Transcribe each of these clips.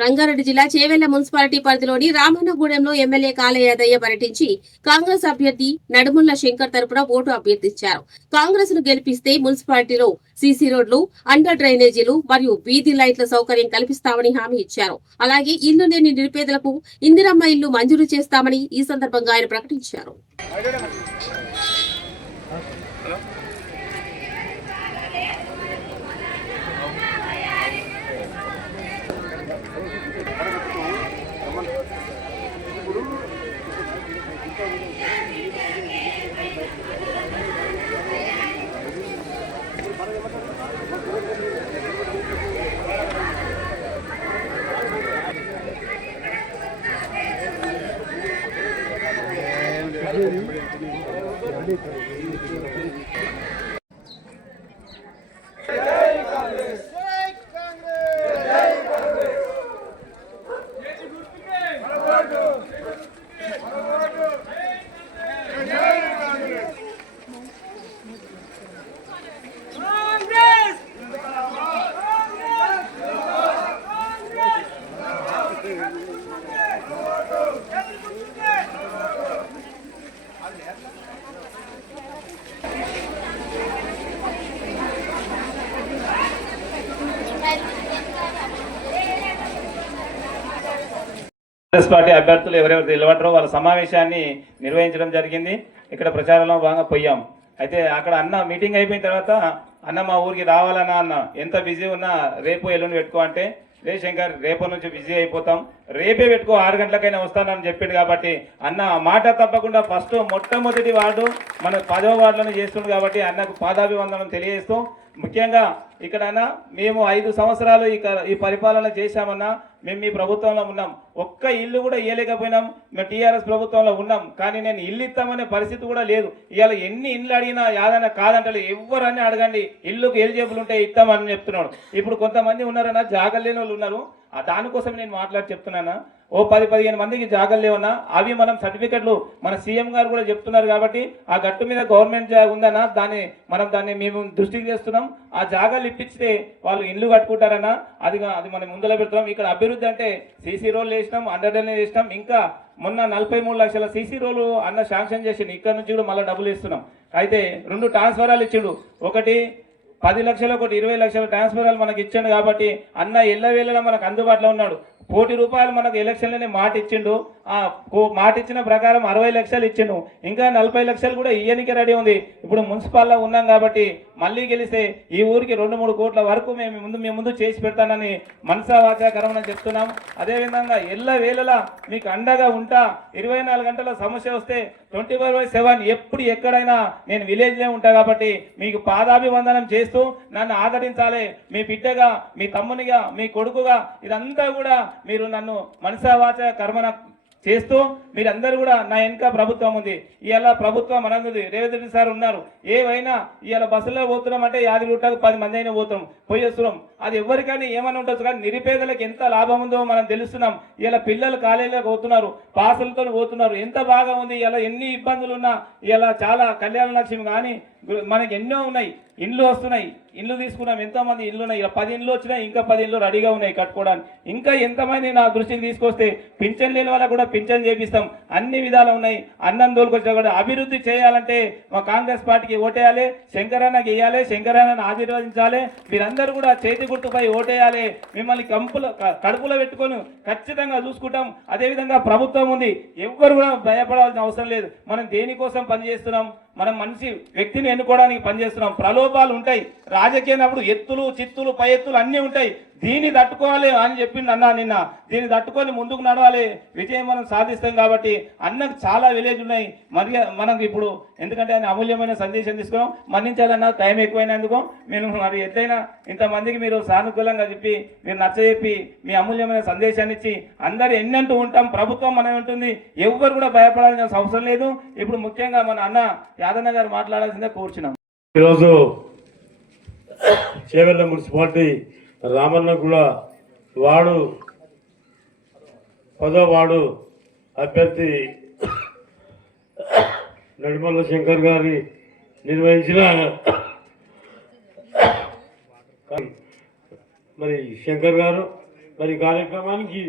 రంగారెడ్డి జిల్లా చేవెళ్ల మున్సిపాలిటీ పరిధిలోని రామన్నగూడెంలో ఎమ్మెల్యే కాళ యాదయ్య పర్యటించి కాంగ్రెస్ అభ్యర్థి నడుముళ్ల శంకర్ తరపున ఓటు అభ్యర్థించారు. కాంగ్రెస్ ను గెలిపిస్తే మున్సిపాలిటీలో సీసీ రోడ్లు, అండర్ డ్రైనేజీలు మరియు వీధి లైట్ల సౌకర్యం కల్పిస్తామని హామీ ఇచ్చారు. అలాగే ఇల్లు లేని నిరుపేదలకు ఇందిరమ్మ ఇల్లు మంజూరు చేస్తామని ఈ సందర్భంగా ఆయన ప్రకటించారు. కాంగ్రెస్ పార్టీ అభ్యర్థులు ఎవరెవరు నిలబడరో వాళ్ళ సమావేశాన్ని నిర్వహించడం జరిగింది. ఇక్కడ ప్రచారంలో బాగా పోయాం. అయితే అక్కడ అన్న మీటింగ్ అయిపోయిన తర్వాత అన్న మా ఊరికి రావాలన్నా అన్న ఎంత బిజీ ఉన్నా రేపు ఎల్లుండి పెట్టుకో అంటే రే శంకర్ రేపటి నుంచి బిజీ అయిపోతాం, రేపే పెట్టుకో 6 గంటలకైనా వస్తానని చెప్పిండు. కాబట్టి అన్న మాట తప్పకుండా ఫస్ట్ మొట్టమొదటి వార్డు మన 10వ వార్డులను చేస్తుండు. కాబట్టి అన్నకు పాదాభివందనం తెలియజేస్తూ ముఖ్యంగా ఇక్కడ మేము 5 సంవత్సరాలు ఈ పరిపాలన చేశామన్నా, మేము మీ ప్రభుత్వంలో ఉన్నాం, ఒక్క ఇల్లు కూడా ఇవ్వలేకపోయినాం. మేము టీఆర్ఎస్ ప్రభుత్వంలో ఉన్నాం, కానీ నేను ఇల్లు ఇస్తామనే పరిస్థితి కూడా లేదు. ఇవాళ ఎన్ని ఇల్లు అడిగినా యాదన్న కాదంటలే, ఎవరన్నీ అడగండి ఇల్లుకు ఎలిజిబుల్ ఉంటే ఇస్తామని చెప్తున్నాడు. ఇప్పుడు కొంతమంది ఉన్నారన్నా జాగలు లేని వాళ్ళు ఉన్నారు, దానికోసం నేను మాట్లాడి చెప్తున్నానా. ఓ 10-15 మందికి జాగలు లేవన్నా, అవి మనం సర్టిఫికెట్లు మన సీఎం గారు కూడా చెప్తున్నారు. కాబట్టి ఆ గట్టు మీద గవర్నమెంట్ జాగా ఉందన్నా, దాన్ని మేము దృష్టికి చేస్తున్నాం. ఆ జాగాలు ఇప్పిస్తే వాళ్ళు ఇల్లు కట్టుకుంటారన్నా, అది మనం ముందులో పెడుతున్నాం. ఇక్కడ అభివృద్ధి అంటే సీసీ రోడ్లు వేసినాం, అండర్ డ్రైనేజ్ వేసినాం. ఇంకా మొన్న 43 లక్షల సీసీ రోడ్లు అన్న శాంక్షన్ చేసిండు. ఇక్కడ నుంచి కూడా మళ్ళీ డబ్బులు ఇస్తున్నాం. అయితే 2 ట్రాన్స్ఫరాలు ఇచ్చిండు, ఒకటి 10 లక్షలు, ఒకటి 20 లక్షల ట్రాన్స్ఫరాలు మనకి ఇచ్చిండు. కాబట్టి అన్న ఎల్లవేళలా మనకు అందుబాటులో ఉన్నాడు. ₹1,00,00,000 మనకు ఎలక్షన్లోనే మాట ఇచ్చిండు. మాట ఇచ్చిన ప్రకారం 60 లక్షలు ఇచ్చిండు. ఇంకా 40 లక్షలు కూడా ఇయ్యనికి రెడీ ఉంది. ఇప్పుడు మున్సిపాల్లో ఉన్నాం కాబట్టి మళ్ళీ గెలిస్తే ఈ ఊరికి 2-3 కోట్ల వరకు మీ ముందు చేసి పెడతానని మనసా వాచాకరమని చెప్తున్నాం. అదేవిధంగా ఎల్లవేళలా మీకు అండగా ఉంటా. 24 గంటల సమస్య వస్తే 24/7 ఎప్పుడు ఎక్కడైనా నేను విలేజ్లో ఉంటా. కాబట్టి మీకు పాదాభివందనం చేస్తూ నన్ను ఆదరించాలి. మీ బిడ్డగా, మీ తమ్మునిగా, మీ కొడుకుగా ఇదంతా కూడా మీరు నన్ను మనసా వాచ కర్మన చేస్తూ మీరందరూ కూడా నా వెనుక ప్రభుత్వం ఉంది. ఇవాళ ప్రభుత్వం మనది రేవంత్ రెడ్డి సార్ ఉన్నారు. ఏవైనా ఇవాళ బస్సులో పోతున్నాం అంటే యాదగిరిగుట్టకు 10 మంది అయినా పోయి వస్తున్నాం. అది ఎవరికైనా ఏమైనా ఉండొచ్చు, కానీ నిరుపేదలకు ఎంత లాభం ఉందో మనం తెలుస్తున్నాం. ఇలా పిల్లలు కాలేజీలోకి పోతున్నారు, పాసులతో పోతున్నారు, ఎంత బాగా ఉంది. ఇలా ఎన్ని ఇబ్బందులు ఉన్నా ఇలా చాలా కళ్యాణ లక్ష్మి కానీ మనకి ఎన్నో ఉన్నాయి. ఇండ్లు వస్తున్నాయి, ఇండ్లు తీసుకున్నాం, ఎంతోమంది ఇండ్లు ఉన్నాయి. ఇలా 10 ఇండ్లు వచ్చినాయి, ఇంకా 10 ఇండ్లు రెడీగా ఉన్నాయి కట్టుకోవడానికి. ఇంకా ఎంతమంది నా దృష్టికి తీసుకొస్తే పింఛన్ లేని వాళ్ళకు కూడా పింఛన్ చేపిస్తాం. అన్ని విధాలు ఉన్నాయి. అన్నం తోలుకొచ్చా కూడా అభివృద్ధి చేయాలంటే మా కాంగ్రెస్ పార్టీకి ఓటేయాలి, శంకరన్నకి వేయాలి, శంకరన్నను ఆశీర్వదించాలి. మీరందరూ కూడా చేతి గుర్తుపై ఓటేయాలి. మిమ్మల్ని కడుపులో పెట్టుకొని ఖచ్చితంగా చూసుకుంటాం. అదేవిధంగా ప్రభుత్వం ఉంది, ఎవ్వరు కూడా భయపడాల్సిన అవసరం లేదు. మనం దేనికోసం పనిచేస్తున్నాం, మనం మనిషి వ్యక్తిని ఎన్నుకోవడానికి పనిచేస్తున్నాం. ప్రలోభాలు ఉంటాయి, రాజకీయం అప్పుడు ఎత్తులు చిత్తులు పై ఎత్తులు అన్నీ ఉంటాయి. దీన్ని తట్టుకోవాలి అని చెప్పిండు అన్న నిన్న. దీన్ని తట్టుకొని ముందుకు నడవాలి, విజయం మనం సాధిస్తాం. కాబట్టి అన్నకు చాలా విలేజ్ ఉన్నాయి. మరి మనకు ఇప్పుడు ఎందుకంటే ఆయన అమూల్యమైన సందేశం తీసుకున్నాం, మన్నించాలన్న టైం ఎక్కువైనందుకు. మేము మరి ఎట్లయినా ఇంతమందికి మీరు సానుకూలంగా చెప్పి మీరు నచ్చజెప్పి మీ అమూల్యమైన సందేశాన్ని ఇచ్చి అందరు ఎన్నంటూ ఉంటాం. ప్రభుత్వం మనం ఉంటుంది, ఎవ్వరు కూడా భయపడాల్సిన అవసరం లేదు. ఇప్పుడు ముఖ్యంగా మన అన్న యాదన్న గారు మాట్లాడాల్సిందే కూర్చున్నాం. ఈరోజు చేవెళ్ల మున్సిపాలిటీ రామన్నగూడ వార్డు 10వ వార్డు అభ్యర్థి నడుముళ్ల శంకర్ గారి నిర్వహించిన మరి శంకర్ గారు మరి ఈ కార్యక్రమానికి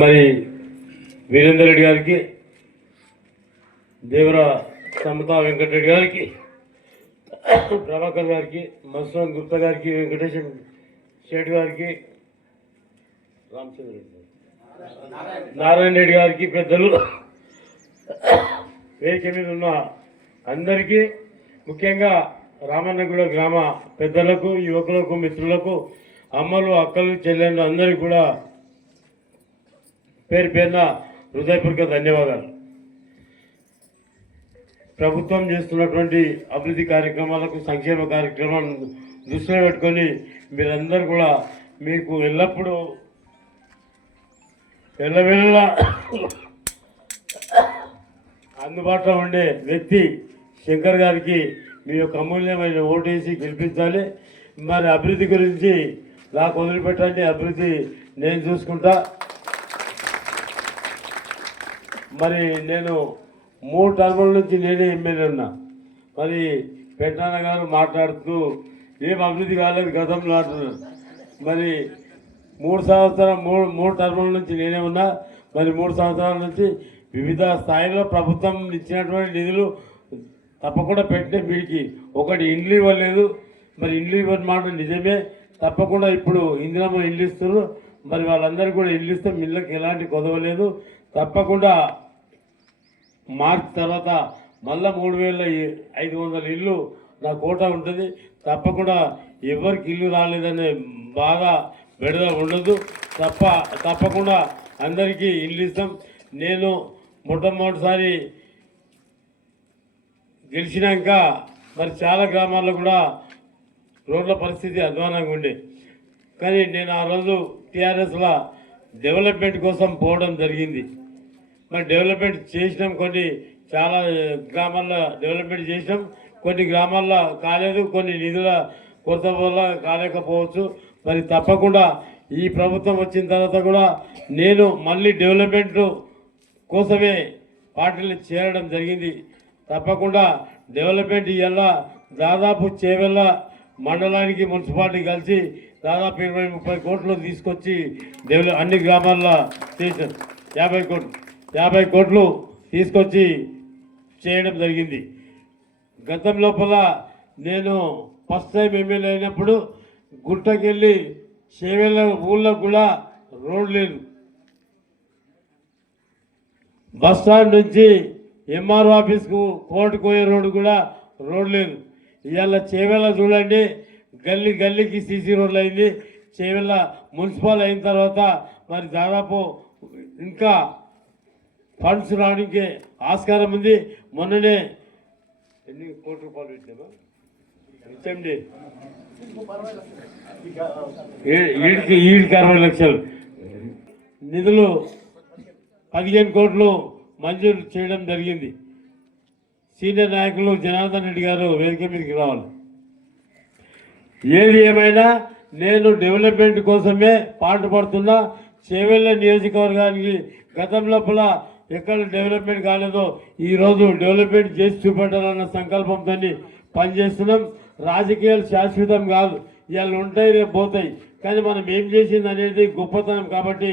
మరి వీరేందర్ రెడ్డి గారికి, దేవర సమతా వెంకటరెడ్డి గారికి, ప్రభాకర్ గారికి, మస్వాన్ గుప్తా గారికి, వెంకటేశ్వర షేట్ గారికి, రామచంద్ర రెడ్డి, నారాయణ రెడ్డి గారికి, పెద్దలు, వేదిక మీద ఉన్న అందరికీ, ముఖ్యంగా రామన్నగూడ గ్రామ పెద్దలకు, యువకులకు, మిత్రులకు, అమ్మలు, అక్కలు, చెల్లెళ్ళు అందరికీ కూడా పేరు పేరున హృదయపూర్వక ధన్యవాదాలు. ప్రభుత్వం చేస్తున్నటువంటి అభివృద్ధి కార్యక్రమాలకు, సంక్షేమ కార్యక్రమాలను దృష్టిలో పెట్టుకొని మీరందరూ కూడా మీకు ఎల్లప్పుడూ ఎల్లవేళలా అందుబాటులో ఉండే వ్యక్తి శంకర్ గారికి మీ యొక్క అమూల్యమైన ఓటేసి గెలిపించాలి. మరి అభివృద్ధి గురించి నాకు వదిలిపెట్టండి, అభివృద్ధి నేను చూసుకుంటా. మరి నేను 3 టర్ముల నుంచి నేనే ఎమ్మెల్యే ఉన్నా. మరి పెంటాన గారు మాట్లాడుతూ ఏం అభివృద్ధి కాలేదు గతంలో అంటున్నారు. మరి 3 టర్ముల నుంచి నేనే ఉన్నా. మరి 3 సంవత్సరాల నుంచి వివిధ స్థాయిలో ప్రభుత్వం ఇచ్చినటువంటి నిధులు తప్పకుండా పెట్టే వీడికి ఒకటి ఇండ్లు ఇవ్వలేదు. మరి ఇండ్లు ఇవ్వని మాట నిజమే, తప్పకుండా ఇప్పుడు ఇందిరమ్మ ఇండ్లు ఇస్తున్నారు. మరి వాళ్ళందరికీ కూడా ఇండ్లు ఇస్తే ఇళ్ళకి ఎలాంటి కొదవలేదు. తప్పకుండా మార్చి తర్వాత మళ్ళీ 3,500 ఇల్లు నా కోట ఉంటుంది. తప్పకుండా ఎవరికి ఇల్లు రాలేదనే బాధ బెడద ఉండదు. తప్పకుండా అందరికీ ఇల్లు ఇస్తాం. నేను మొట్టమొదటిసారి గెలిచినాక మరి చాలా గ్రామాల్లో కూడా రోడ్ల పరిస్థితి అధ్వానంగా ఉండే. కానీ నేను ఆ రోజు టీఆర్ఎస్లో డెవలప్మెంట్ కోసం పోవడం జరిగింది. మరి డెవలప్మెంట్ చేసినాం, కొన్ని చాలా గ్రామాల్లో డెవలప్మెంట్ చేసినాం, కొన్ని గ్రామాల్లో కాలేదు, కొన్ని నిధుల కొరత వల్ల కాలేకపోవచ్చు. మరి తప్పకుండా ఈ ప్రభుత్వం వచ్చిన తర్వాత కూడా నేను మళ్ళీ డెవలప్మెంట్ కోసమే పార్టీలు చేరడం జరిగింది. తప్పకుండా డెవలప్మెంట్ ఇవాళ దాదాపు చేవెళ్ళ మండలానికి మున్సిపాలిటీ కలిసి దాదాపు 20-30 కోట్లు తీసుకొచ్చి అన్ని గ్రామాల్లో చేశారు. 50 కోట్లు తీసుకొచ్చి చేయడం జరిగింది. గతం లోపల నేను ఫస్ట్ టైం ఎమ్మెల్యే అయినప్పుడు గుట్టకెళ్ళి చేవెళ్ళ ఊళ్ళో కూడా రోడ్ లేదు. బస్ స్టాండ్ నుంచి ఎంఆర్ఓ ఆఫీస్కు కోర్టుకు పోయే రోడ్ లేదు. ఇవాళ చేవెళ్ళ చూడండి, గల్లీకి సీసీ రోడ్లు అయింది. చేవెళ్ళ మున్సిపల్ అయిన తర్వాత మరి దాదాపు ఇంకా ఫండ్స్ రావడానికి ఆస్కారం ఉంది. మొన్ననే ఎన్ని కోట్ల రూపాయలు ఇచ్చామండి, ఈడికి 60 లక్షలు నిధులు 15 కోట్లు మంజూరు చేయడం జరిగింది. సీనియర్ నాయకులు జనార్దన్ రెడ్డి గారు వేదిక మీదకి రావాలి. ఏది ఏమైనా నేను డెవలప్మెంట్ కోసమే పాటుపడుతున్నా. చేవెళ్ళ నియోజకవర్గానికి గతం లోపల ఎక్కడ డెవలప్మెంట్ కాలేదో ఈరోజు డెవలప్మెంట్ చేసి చూపెట్టాలన్న సంకల్పంతో పనిచేస్తున్నాం. రాజకీయాలు శాశ్వతం కాదు, ఇవాళ ఉంటాయి రేపు పోతాయి. కానీ మనం ఏం చేసింది అనేది గొప్పతనం. కాబట్టి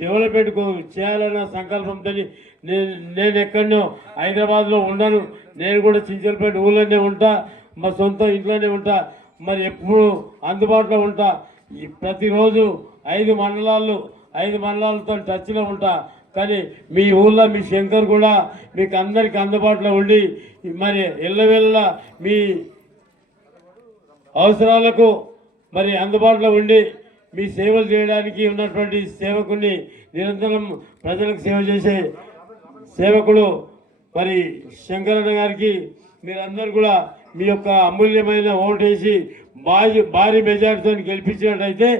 డెవలప్మెంట్ చేయాలన్న సంకల్పంతో నేను ఎక్కడో హైదరాబాద్లో ఉండను. నేను కూడా చించలపేట ఊళ్ళోనే ఉంటా, మా సొంత ఇంట్లోనే ఉంటా. మరి ఎప్పుడు అందుబాటులో ఉంటా. ప్రతిరోజు 5 మండలాలతో టచ్లో ఉంటా. కానీ మీ ఊళ్ళో మీ శంకర్ కూడా మీకు అందరికీ అందుబాటులో ఉండి మరి ఎల్లవేళ మీ అవసరాలకు మరి అందుబాటులో ఉండి మీ సేవలు చేయడానికి ఉన్నటువంటి సేవకుని, నిరంతరం ప్రజలకు సేవ చేసే సేవకుడు మరి శంకరన్న గారికి మీరందరూ కూడా మీ యొక్క అమూల్యమైన ఓటేసి భారీ మెజార్టీతో గెలిపించినట్టయితే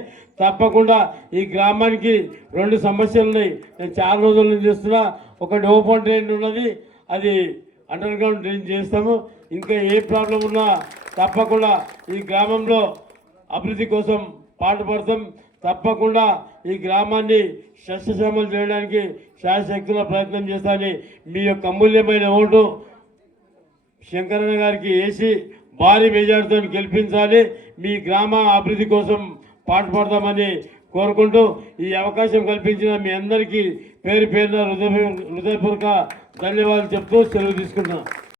తప్పకుండా ఈ గ్రామానికి 2 సమస్యలు ఉన్నాయి. నేను చాలా రోజుల నుంచి చేస్తున్నా. ఒకటి ఓపెన్ డ్రైన్ ఉన్నది, అది అండర్ గ్రౌండ్ డ్రైన్ చేస్తాము. ఇంకా ఏ ప్రాబ్లం ఉన్నా తప్పకుండా ఈ గ్రామంలో అభివృద్ధి కోసం పాటుపడతాం. తప్పకుండా ఈ గ్రామాన్ని సస్యశ్యామలు చేయడానికి శాయశక్తుల ప్రయత్నం చేస్తానని మీ యొక్క అమూల్యమైన ఓటు శంకరన్న గారికి వేసి భారీ మెజార్టీతో గెలిపించాలి, మీ గ్రామ అభివృద్ధి కోసం పాటుపడదామని కోరుకుంటూ ఈ అవకాశం కల్పించిన మీ అందరికీ పేరు పేరున హృదయపూర్వక ధన్యవాదాలు చెప్తూ సెలవు తీసుకుంటున్నాను.